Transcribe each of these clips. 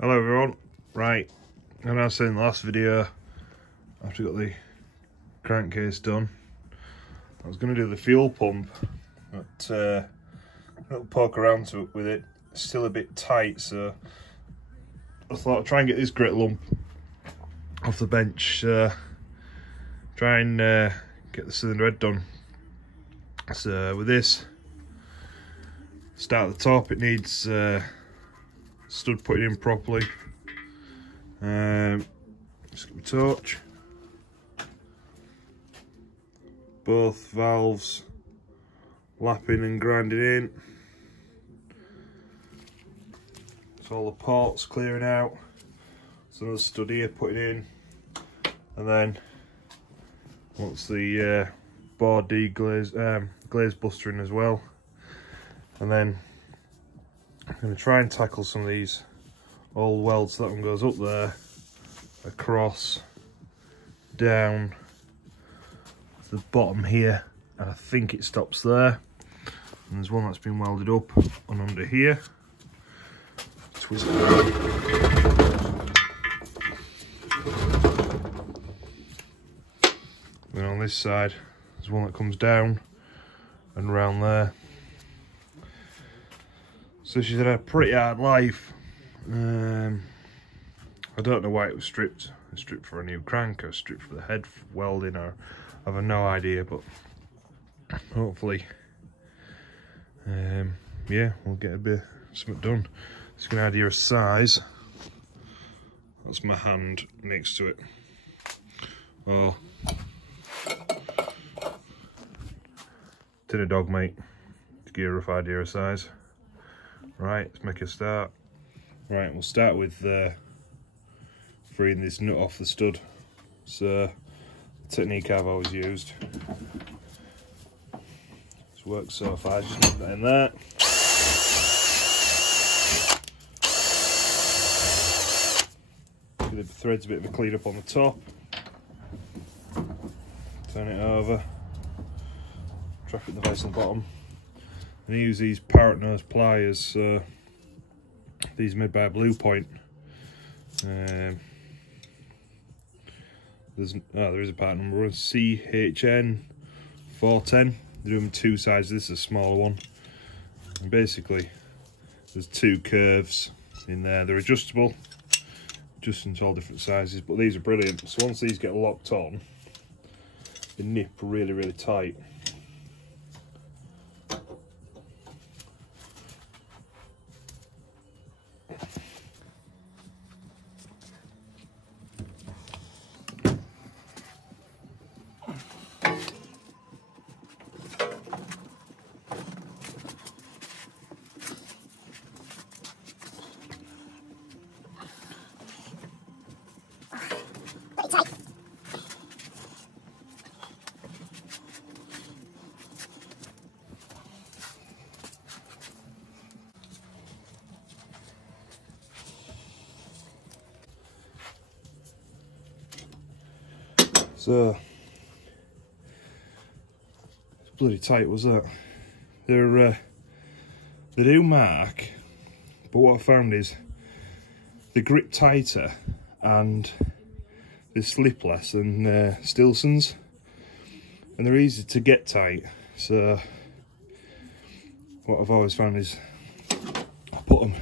Hello everyone. Right, and as I said in the last video, after I got the crankcase done, I was going to do the fuel pump, but a little poke around with it, it's still a bit tight, so I thought I'd try and get this grit lump off the bench, try and get the cylinder head done. So with this, start at the top, it needs stud putting in properly. Just get my torch. Both valves lapping and grinding in. So all the ports clearing out. So another stud here putting in, and then once the board deglaze, glaze buster in as well, and then I'm going to try and tackle some of these old welds. So that one goes up there, across, down to the bottom here, and I think it stops there. And there's one that's been welded up and under here. Twist it around. Then on this side, there's one that comes down and around there. So she's had a pretty hard life. I don't know why it was stripped. It's stripped for a new crank, or stripped for the head welding, or I have no idea, but hopefully, yeah, we'll get a bit something done. Just get an idea of size. That's my hand next to it. Oh, tin of dog, mate, to give you a rough idea of size. Right, let's make a start. Right, we'll start with freeing this nut off the stud. So, the technique I've always used. It's worked so far, just put that in there. Give the threads a bit of a clean up on the top. Turn it over. Traffic device on the bottom. And I use these parrot nose pliers, so these are made by Blue Point. There is a part number, CHN 410. They do them two sizes. This is a smaller one. And basically, there's two curves in there. They're adjustable, adjusting to all different sizes, but these are brilliant. So once these get locked on, they nip really, really tight. So it's bloody tight, was that? They do mark, but what I found is they grip tighter and they slip less than Stilson's, and they're easy to get tight. So what I've always found is I put them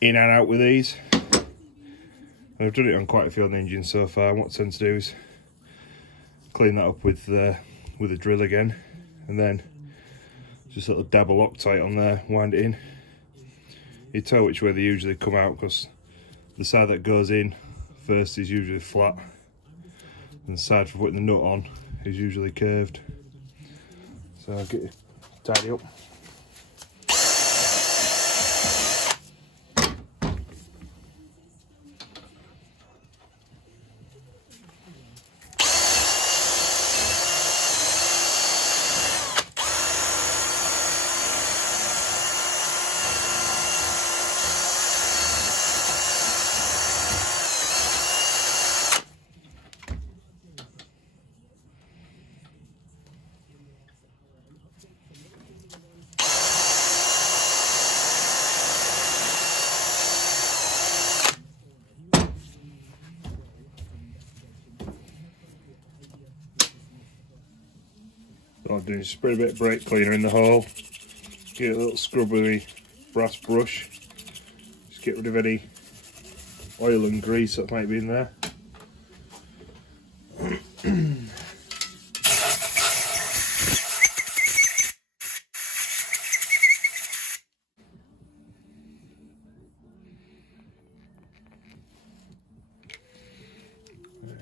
in and out with these. And I've done it on quite a few on the engine so far. And what I tend to do is clean that up with a drill again, and then just a little dab of Loctite on there, wind it in. You tell which way they usually come out, because the side that goes in first is usually flat, and the side for putting the nut on is usually curved. So I'll get it tidy up. What I'll do is spray a bit of brake cleaner in the hole, get a little scrub with the brass brush, just get rid of any oil and grease that might be in there.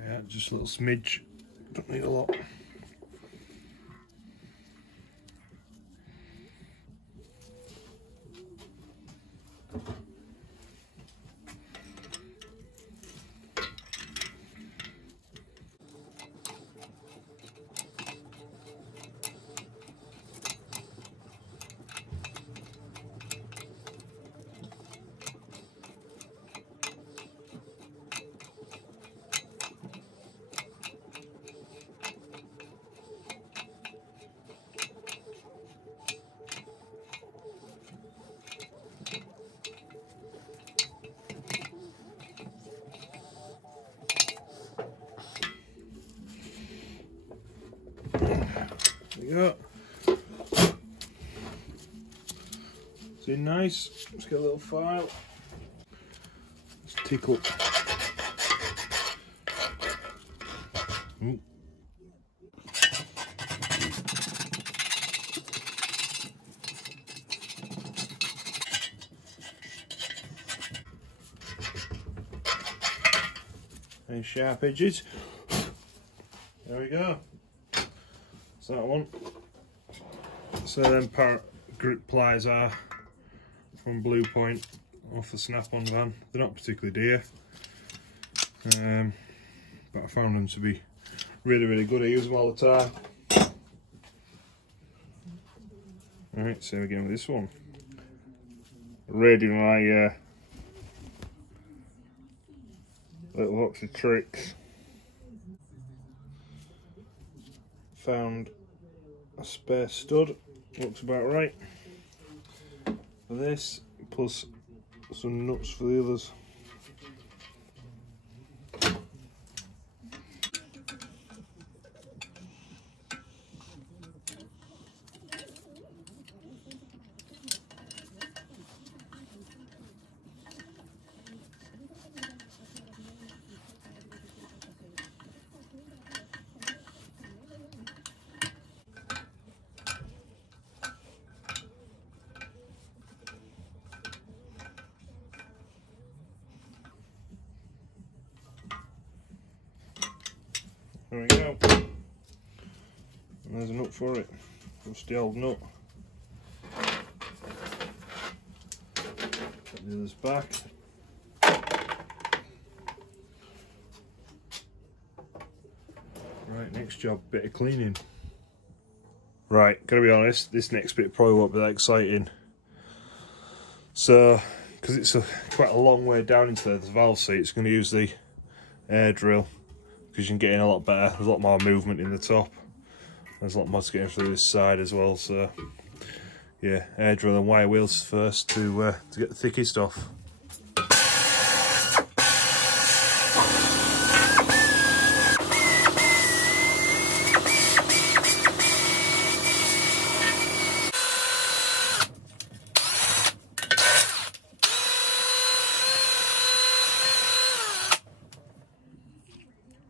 Yeah, just a little smidge, don't need a lot. There you go. See, nice. Let's get a little file. Let's tickle. Any sharp edges. There we go. That's that one. So then grip pliers are from Blue Point off the Snap-on van. They're not particularly dear, but I found them to be really good. I use them all the time. Alright, same again with this one. Raiding my little box of tricks. Found a spare stud, looks about right for this, plus some nuts for the others. There we go. And there's a nut for it. Rusty old nut. Put the others back. Right, next job, bit of cleaning. Right, gotta be honest, this next bit probably won't be that exciting. So, because it's quite a long way down into the valve seat, it's going to use the air drill. Because you can get in a lot better. There's a lot more movement in the top. There's a lot more to get in through this side as well. So yeah, air drill and wire wheels first to get the thickest off.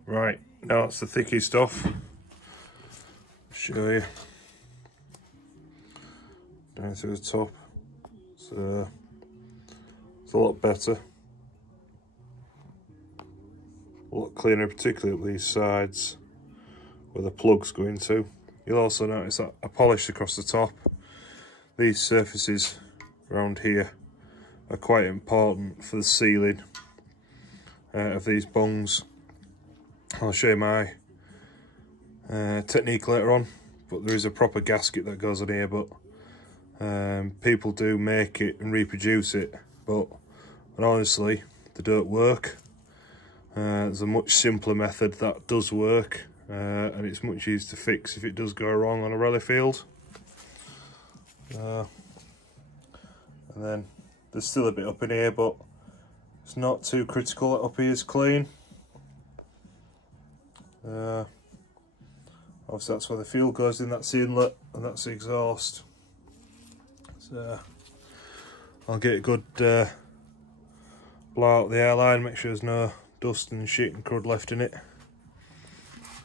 Right, now it's the thickest off. Show you. Down to the top. So it's a lot better. A lot cleaner, particularly at these sides where the plug's going to. You'll also notice that I polished across the top. These surfaces around here are quite important for the sealing of these bungs. I'll show you my technique later on, but there is a proper gasket that goes on here, but people do make it and reproduce it, but honestly they don't work. There's a much simpler method that does work, and it's much easier to fix if it does go wrong on a rally field. And then there's still a bit up in here, but it's not too critical that up here is clean. Obviously that's where the fuel goes in, that's the inlet and that's the exhaust. So I'll get a good blow out the airline, make sure there's no dust and shit and crud left in it.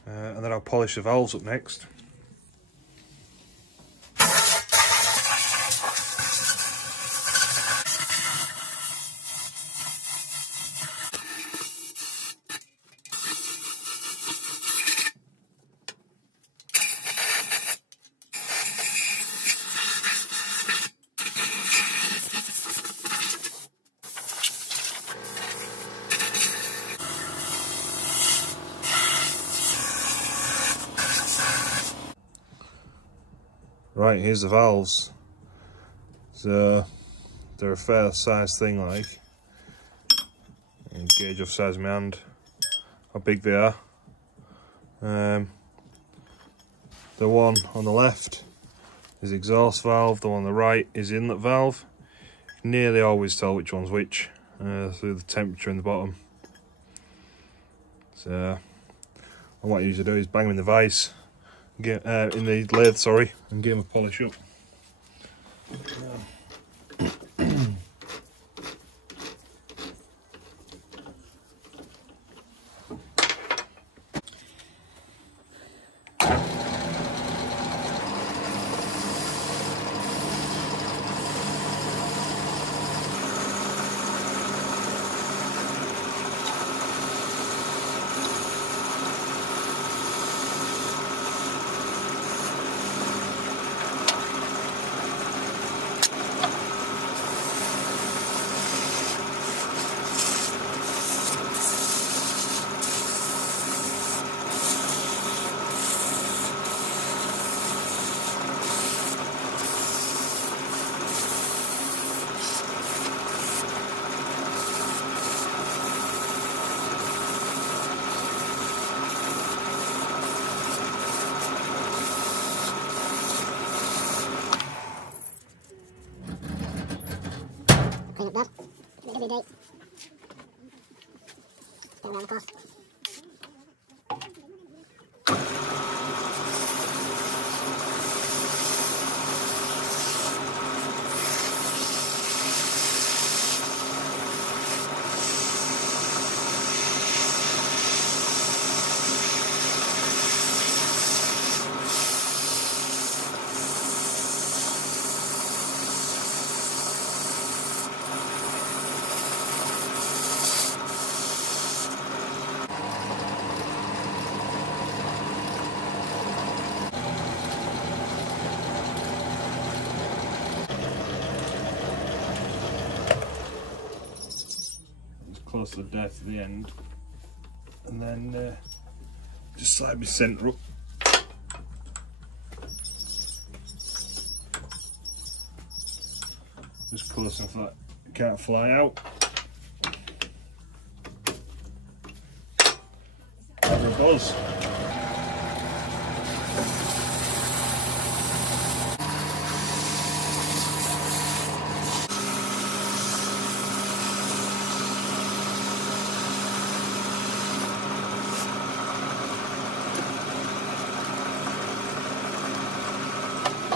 And then I'll polish the valves up next. Right, here's the valves. So they're a fair size thing, like. And gauge off the size of my hand how big they are. The one on the left is exhaust valve, the one on the right is inlet valve. You can nearly always tell which one's which through the temperature in the bottom. So what I usually do is bang them in the vise, get in the lathe, sorry, and give them a polish up. Clean up that. Give it a date. Spin around the cost. Close to the dirt at the end, and then just slide my centre up. Just close enough that it can't fly out. Have a buzz.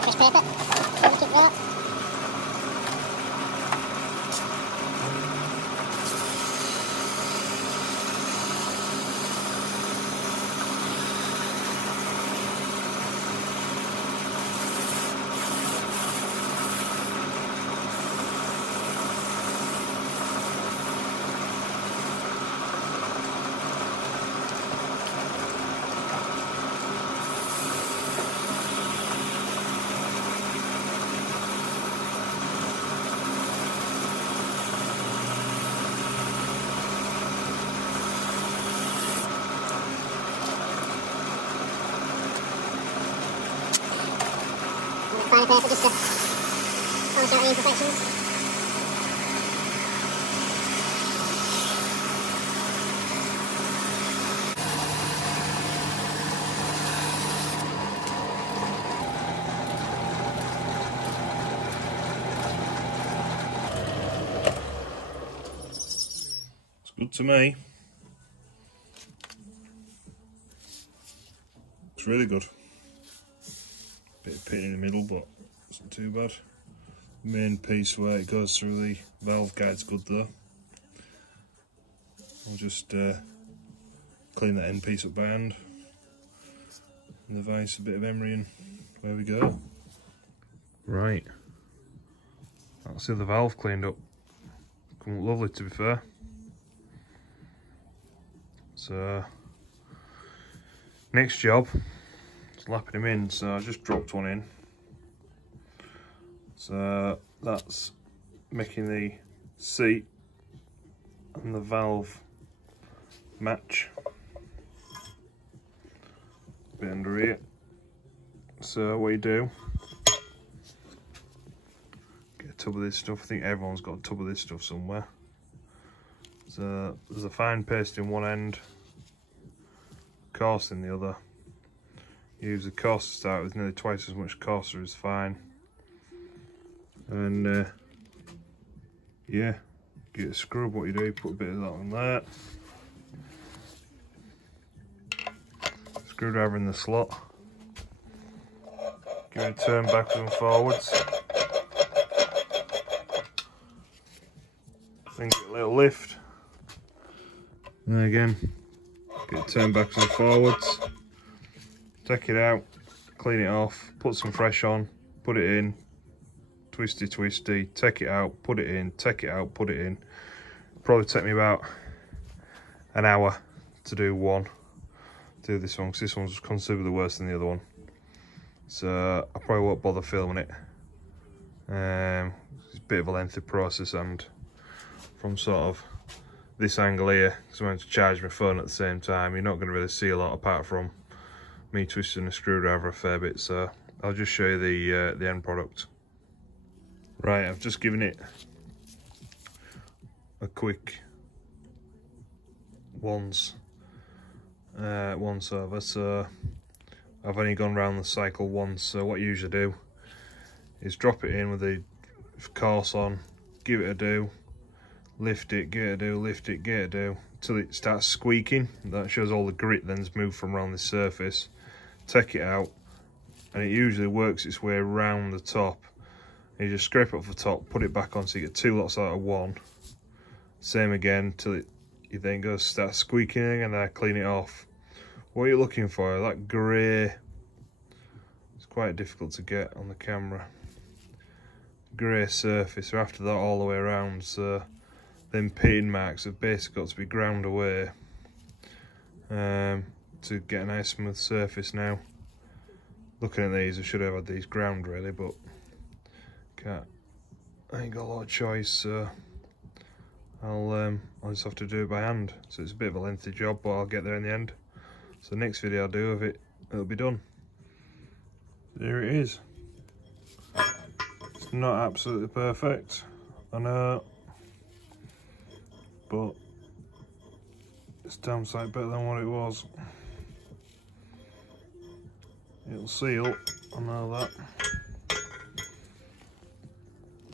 Fresh paper, look at that. Finer paper just to polish out the imperfections. It's good to me. It's really good. Bit of pitting in the middle, but it's not too bad. The main piece where it goes through the valve guide's good though. I'll just clean that end piece up by hand. And the vice, a bit of emery, and there we go. Right, that's the other valve cleaned up. Come up lovely, to be fair. So next job is lapping him in. So I just dropped one in. So that's making the seat and the valve match. Bit under here. So what you do, get a tub of this stuff. I think everyone's got a tub of this stuff somewhere. So there's a fine paste in one end, coarse in the other. Use the coarse to start with, nearly twice as much coarser is fine. And yeah, get a scrub. What you do, put a bit of that on there. Screwdriver in the slot. Give it a turn backwards and forwards. Then get a little lift. And then again, get it turned backwards and forwards. Take it out, clean it off, put some fresh on, put it in. Twisty, twisty, take it out, put it in, take it out, put it in. Probably take me about an hour to do this one, because this one's considerably worse than the other one. So I probably won't bother filming it. It's a bit of a lengthy process, and from sort of this angle here, because I'm going to charge my phone at the same time, you're not going to really see a lot apart from me twisting a screwdriver a fair bit. So I'll just show you the end product. Right, I've just given it a quick once over, so I've only gone round the cycle once. So what you usually do is drop it in with the course on, give it a do, lift it, give it a do, lift it, give it a do, till it starts squeaking. That shows all the grit then's moved from around the surface. Take it out, and it usually works its way around the top. You just scrape it off the top, put it back on, so you get two lots out of one. Same again till it then goes start squeaking, and then clean it off. What you're looking for, that grey, it's quite difficult to get on the camera, grey surface. So after that, all the way around, so then pitting marks have basically got to be ground away to get a nice smooth surface. Now looking at these, I should have had these ground really, but I ain't got a lot of choice, so I'll just have to do it by hand. So it's a bit of a lengthy job, but I'll get there in the end. So next video I'll do of it, it'll be done. There it is. It's not absolutely perfect, I know, but it's damn sight better than what it was. It'll seal, I know that.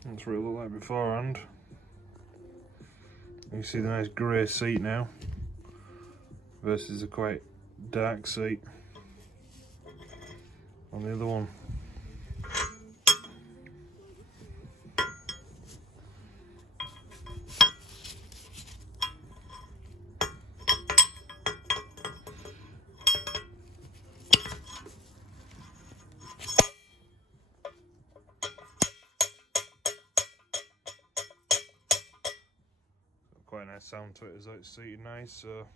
That's what it looked like beforehand. You see the nice grey seat now versus a quite dark seat on the other one. Quite a nice sound to it as though it's seated nice, so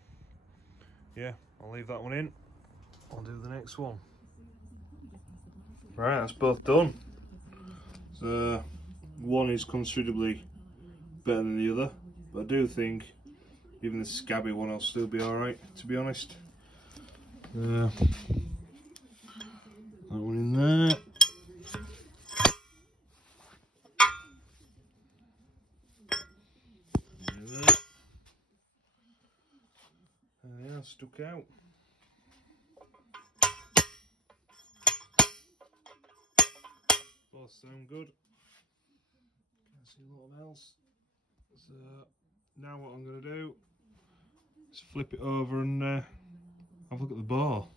yeah, I'll leave that one in. I'll do the next one. Right, that's both done. So one is considerably better than the other, but I do think even the scabby one will still be alright, to be honest. That one in there. Stuck out. Both sound good. Can't see a lot else. So now what I'm going to do is flip it over and have a look at the bore.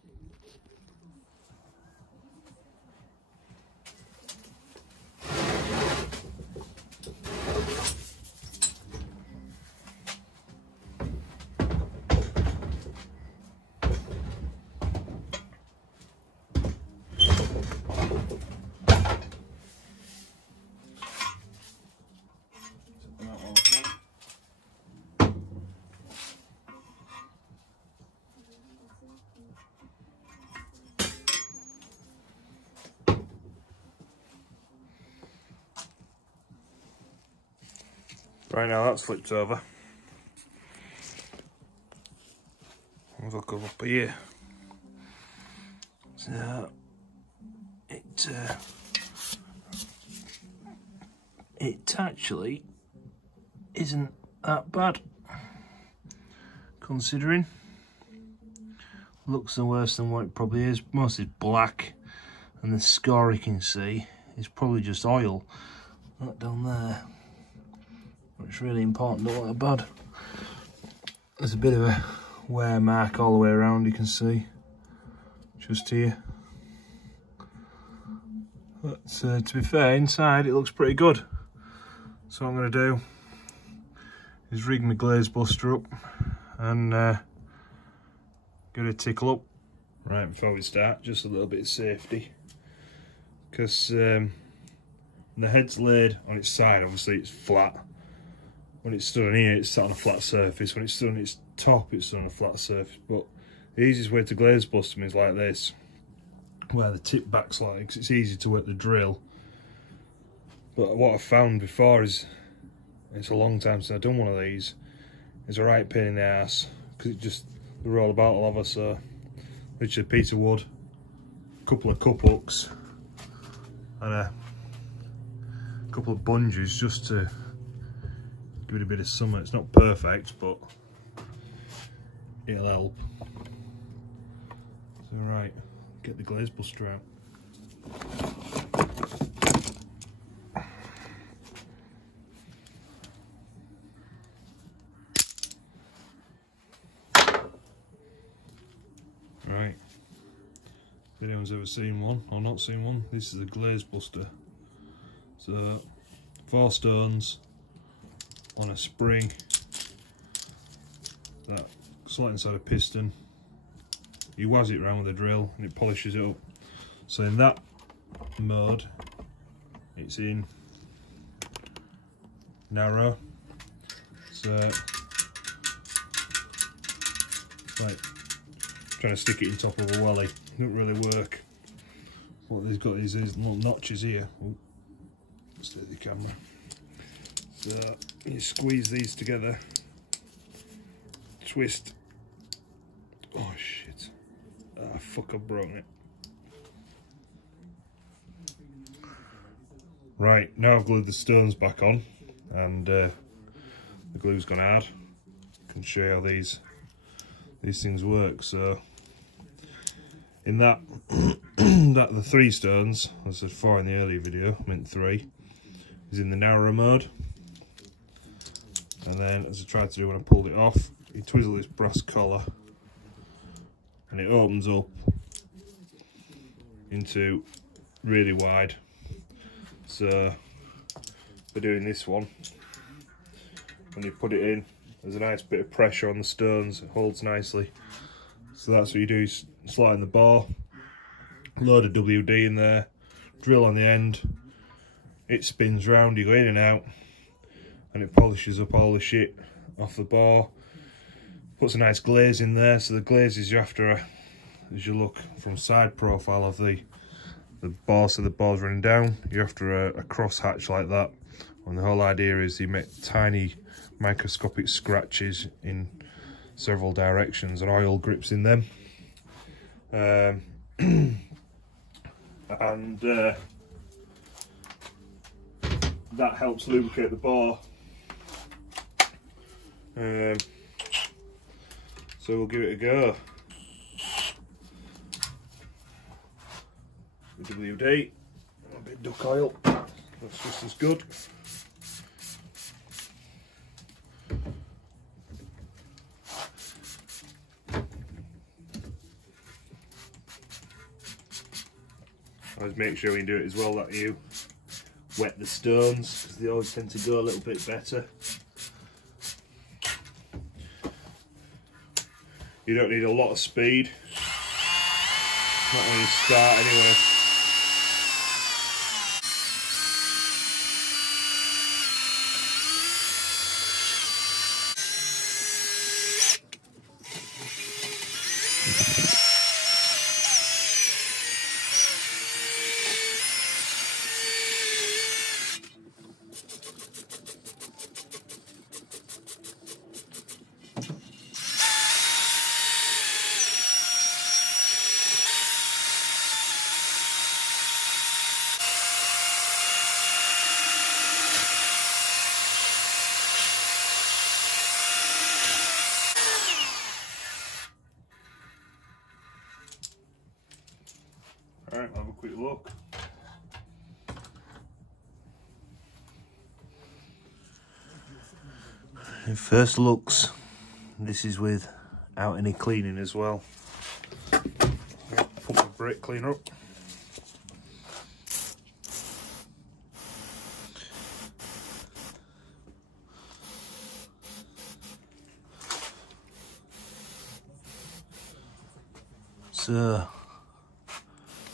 Right, now that's flipped over. We'll go up here. So it actually isn't that bad, considering. Looks no worse than what it probably is. Most is black, and the scar you can see is probably just oil. That down there. It's really important, not that bad. There's a bit of a wear mark all the way around, you can see, just here. But to be fair, inside it looks pretty good. So what I'm going to do is rig my glaze buster up and get it tickle up. Right, before we start, just a little bit of safety, because the head's laid on its side, obviously it's flat. When it's stood on here, it's sat on a flat surface. When it's stood on its top, it's stood on a flat surface. But the easiest way to glaze bust them is like this, where the tip back's like, because it's easy to work the drill. But what I've found before is, it's a long time since I've done one of these, it's a right pain in the ass, because it just, they're all about lava. So literally a piece of wood, a couple of cup hooks, and a couple of bungees just to give it a bit of summer. It's not perfect, but it'll help. So right, get the glaze buster out. Right, if anyone's ever seen one or not seen one, this is a glaze buster. So 4 stones on a spring that slot inside a piston. You waz it around with a drill and it polishes it up. So in that mode, it's in narrow. So like trying to stick it in top of a welly, don't really work. What they've got is these little notches here. Oh, steady the camera. So you squeeze these together, twist. Oh shit! Ah fuck! I've broken it. Right, now I've glued the stones back on, and the glue's gone hard. I can show you how these things work. So in that, the 3 stones, as I said 4 in the earlier video, I meant 3, is in the narrow mode. And then, as I tried to do when I pulled it off, you twizzle this brass collar and it opens up into really wide. So for doing this one, when you put it in, there's a nice bit of pressure on the stones, it holds nicely. So that's what you do, is slot in the bar, load of WD in there, drill on the end, it spins round, you go in and out, and it polishes up all the shit off the bar. Puts a nice glaze in there, so the glaze is after as you look from side profile of the bar, so the bar's running down, you're after a cross hatch like that. And the whole idea is you make tiny microscopic scratches in several directions and oil grips in them. That helps lubricate the bar. So we'll give it a go. WD, a bit of duck oil, that's just as good. Always make sure when you do it as well that you wet the stones, because they always tend to go a little bit better. You don't need a lot of speed, not when you start anyway. quick look. In first looks, this is without any cleaning as well. Put my brake cleaner up. So,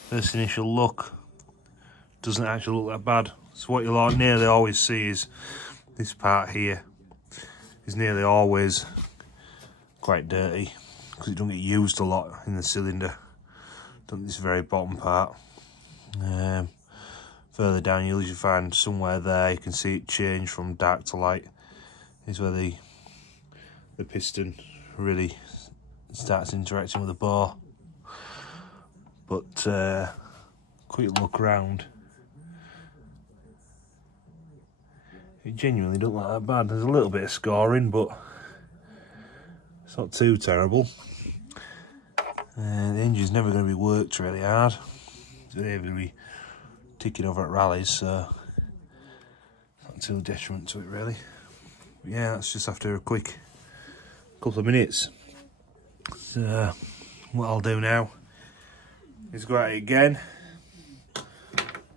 first initial look doesn't actually look that bad. So what you'll nearly always see is this part here is nearly always quite dirty because it doesn't get used a lot in the cylinder. This very bottom part. Further down you'll usually find somewhere there, you can see it change from dark to light, is where the piston really starts interacting with the bore. But quick look round, it genuinely doesn't look that bad. There's a little bit of scoring, but it's not too terrible. The engine's never going to be worked really hard. It's never going to be ticking over at rallies, so not too detriment to it really. But yeah, that's just after a quick couple of minutes. So what I'll do now is go at it again,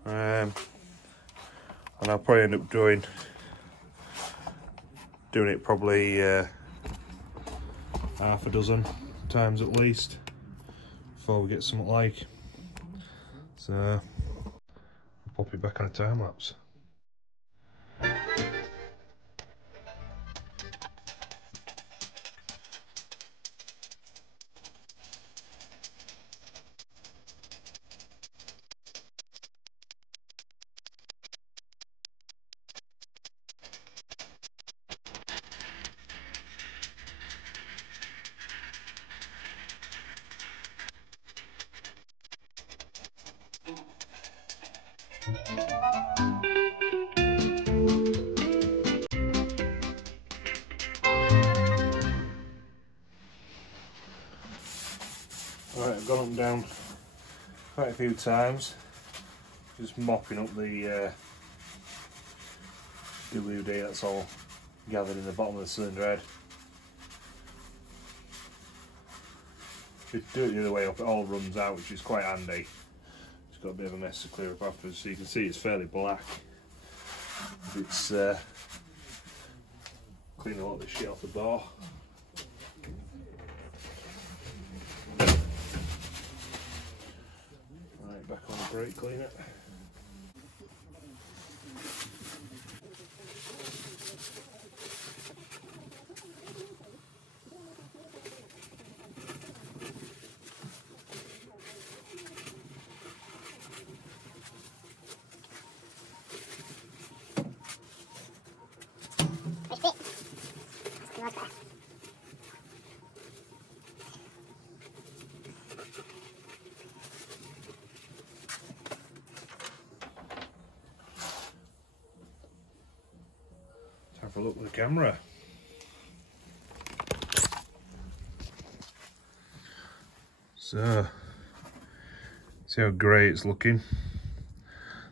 and I'll probably end up doing it probably half a dozen times at least before we get something like. So I'll pop it back on a time lapse. Right, I've gone up and down quite a few times, just mopping up the WD that's all gathered in the bottom of the cylinder head. If you do it the other way up, it all runs out, which is quite handy. It's got a bit of a mess to clear up afterwards, so you can see it's fairly black. It's cleaning a lot of the shit off the bar. Right, back on the brake cleaner. Have a look with the camera. So, see how grey it's looking.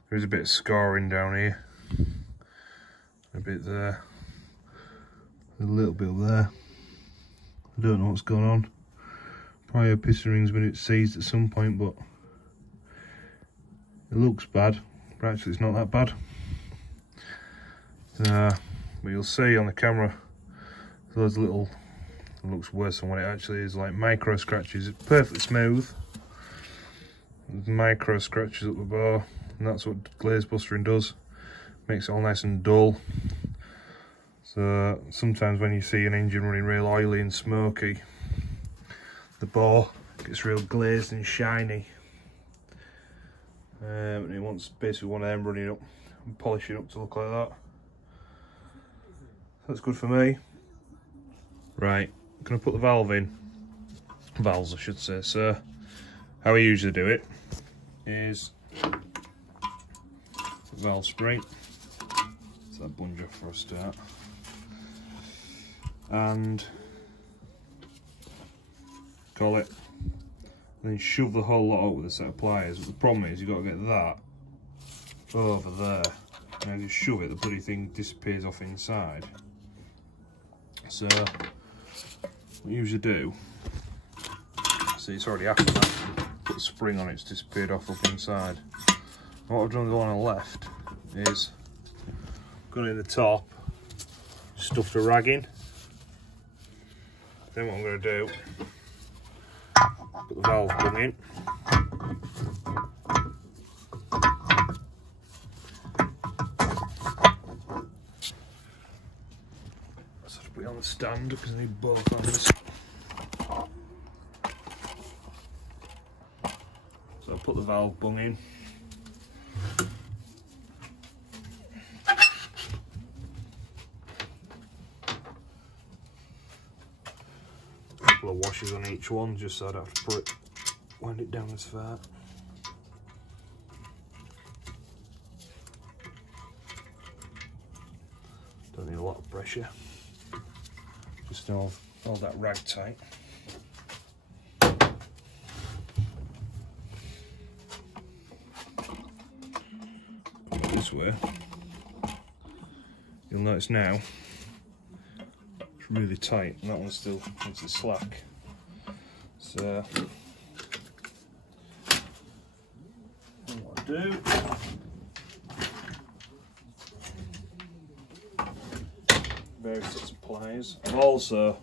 There's a bit of scoring down here, a bit there, a little bit up there. I don't know what's going on. Probably a piston ring's been seized at some point, but it looks bad, but actually it's not that bad. But you'll see on the camera, those little, it looks worse than what it actually is, like micro scratches. It's perfectly smooth. There's micro scratches up the bar, and that's what glaze bustering does. Makes it all nice and dull. So sometimes when you see an engine running real oily and smoky, the bore gets real glazed and shiny. And it wants basically one of them running up and polishing up to look like that. That's good for me. Right, I'm gonna put the valve in. Valves, I should say. So, how I usually do it is valve spray. So that bunge off for a start. And call it and then shove the whole lot out with a set of pliers. But the problem is you've got to get that over there. And as you shove it, the bloody thing disappears off inside. So what you usually do, see it's already happened now. Put the spring on it, it's disappeared off up inside. And what I've done with the one on the left is gone in the top, stuffed a rag in. Then what I'm going to do, put the valve bung in. So I'll put it on the stand because I need both hands. So I'll put the valve bung in. Couple of washers on each one just so I don't have to put it, wind it down as far. Don't need a lot of pressure, just hold that rag tight. Put it this way, you'll notice now it's really tight and that one still needs to slack. So what I do, various sets of pliers. I've also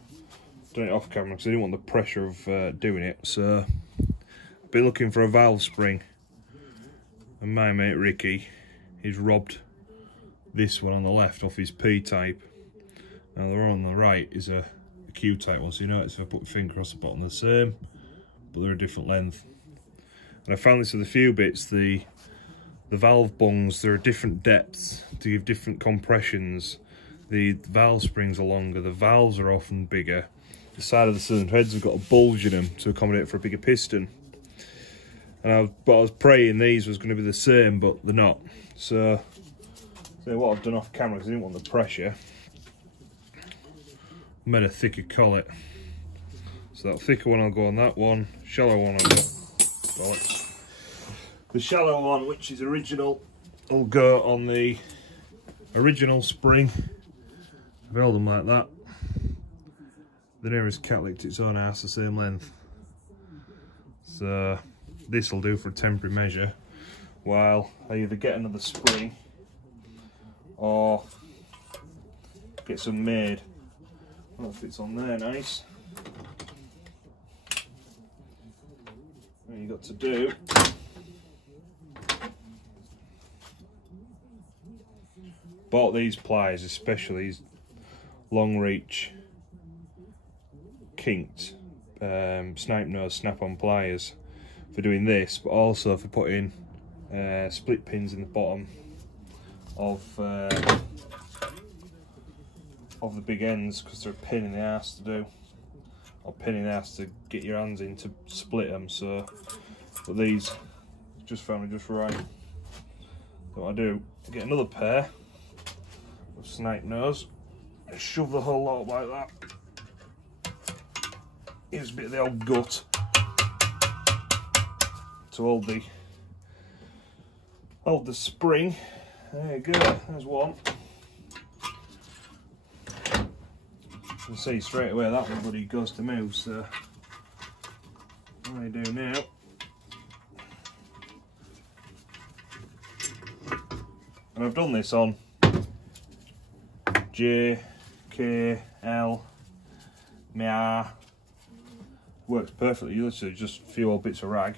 done it off camera because I didn't want the pressure of doing it. So I've been looking for a valve spring, and my mate Ricky, he's robbed this one on the left off his P-type. Now the one on the right is a Q-type one, so you notice if I put my finger across the bottom, they're the same, but they're a different length. And I found this with a few bits, the valve bungs, they're different depths to give different compressions. The valve springs are longer, the valves are often bigger. The side of the cylinder heads have got a bulge in them to accommodate for a bigger piston. And I was praying these was going to be the same, but they're not. So what I've done off camera, because I didn't want the pressure, made a thicker collet. So that thicker one I'll go on that one, shallow one I'll go, bollocks. The shallow one, which is original, will go on the original spring. I've held them like that. The nearest cat licked its own ass the same length. So this will do for a temporary measure, while I either get another spring or get some made. I don't know if it's on there nice. What you got to do, bought these pliers, especially these long reach kinked snipe nose snap-on pliers for doing this, but also for putting split pins in the bottom of the big ends, because they're a pain in the ass to do, or pain in the ass to get your hands in to split them. So, but these just found me just right. So what I do, I get another pair of snipe nose, shove the whole lot up like that. Use a bit of the old gut to hold the spring. There you go, there's one. You can see straight away that one bloody goes to move, so what I do now, and I've done this on J, K, L, MR, works perfectly. You literally just a few old bits of rag,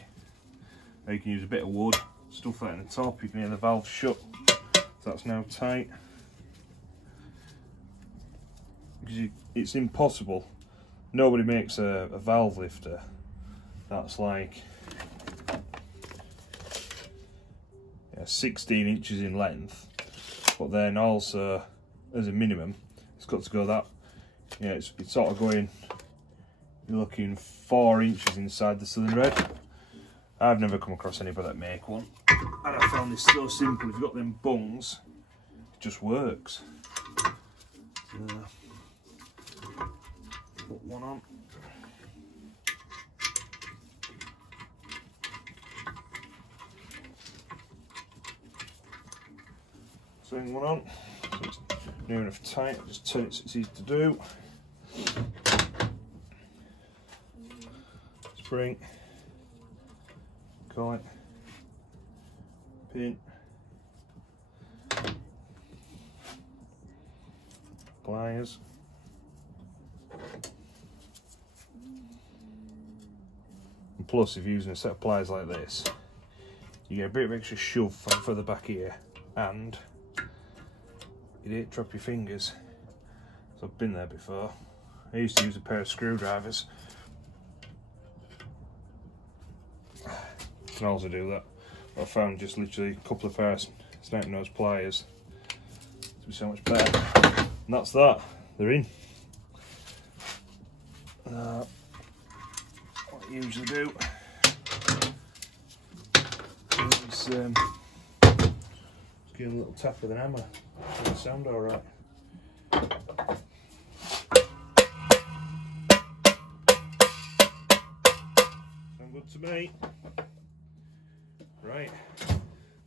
or you can use a bit of wood, stuff that in the top, you can hear the valve shut, so that's now tight. Because it's impossible, nobody makes a valve lifter that's like 16 inches in length, but then also as a minimum it's got to go that, it's sort of going, you're looking 4 inches inside the cylinder head. I've never come across anybody that make one, and I found this so simple. If you've got them bungs, it just works. So, put one on. turn one on, so it's near enough tight. I'll just turn it so it's easy to do. Spring, collet, pin, pliers, and plus if you're using a set of pliers like this, you get a bit of extra shove from further back here, and you don't drop your fingers. So I've been there before. I used to use a pair of screwdrivers. You can also do that. I found just literally a couple of pairs sniping nose pliers to be so much better. And that's that. They're in. What I usually do is give them a little tap with an hammer. Doesn't sound alright. Sound good to me. Right,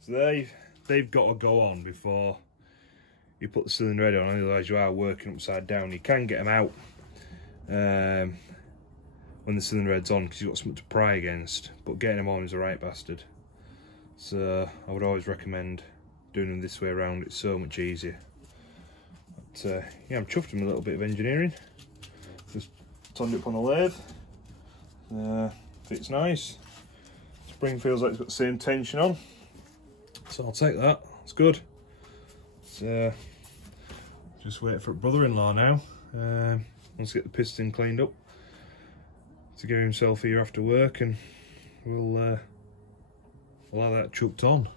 so they've got to go on before you put the cylinder head on, otherwise you are working upside down. You can get them out when the cylinder head's on because you've got something to pry against, but getting them on is a right bastard. So I would always recommend doing them this way around. It's so much easier. But yeah, I'm chuffed with a little bit of engineering. Just turned it up on the lathe. Fits nice. Spring feels like it's got the same tension on, so I'll take that. It's good. Just wait for brother-in-law now. Wants to get the piston cleaned up to get himself here after work, and we'll have that chucked on.